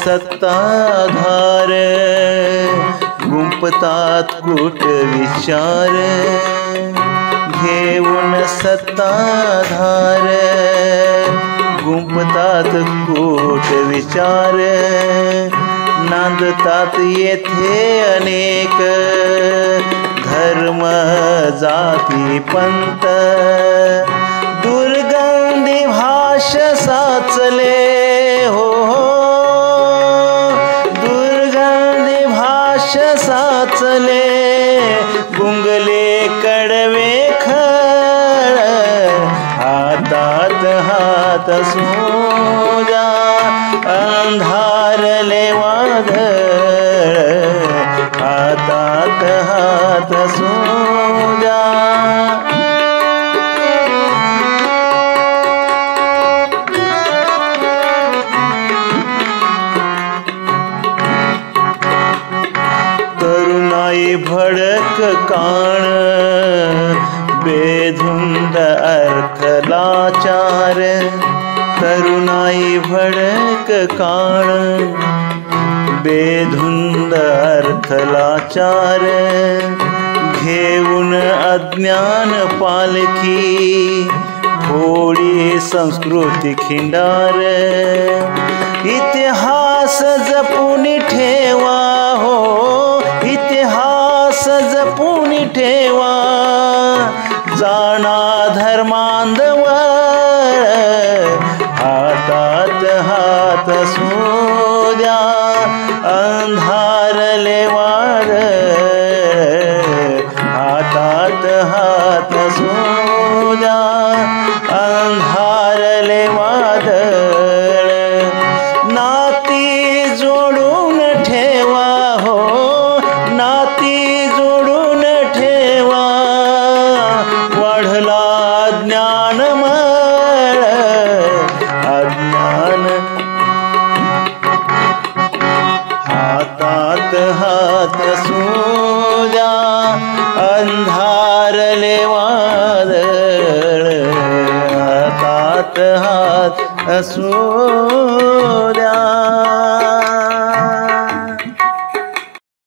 सत्ताधार गुंपतात कूट विचार घेऊन सत्ताधार गुंपतात कूट विचार नांदतात येथे अनेक धर्म जाती पंत दुर्गंधी भाष साचले हो दुर्गंधी भाष साचले गुंगले कडवे खळ हातात हात सोजा अंधारले वादळ हातात हात सोजा तरुणाई भडक कान बेधुंद अर्थ लाचार तरुणाई भडक कान बेधुंद अर्थ लाचार घेऊन अज्ञान पालखी होळी संस्कृती खिंडार इतिहास जपून ठेवा हो इतिहास जपून ठेवा जाणा धर्मांधव हातात हात सोद्या अंधारले वादळ हातात हात सोद्या अंधारले वादळ नाती जोडून ठेवा हो नाती जोडून ठेवा वाढला ज्ञानमळ अज्ञान हातात हात सोद्या अंधारले वादळ हातात हात सोद्या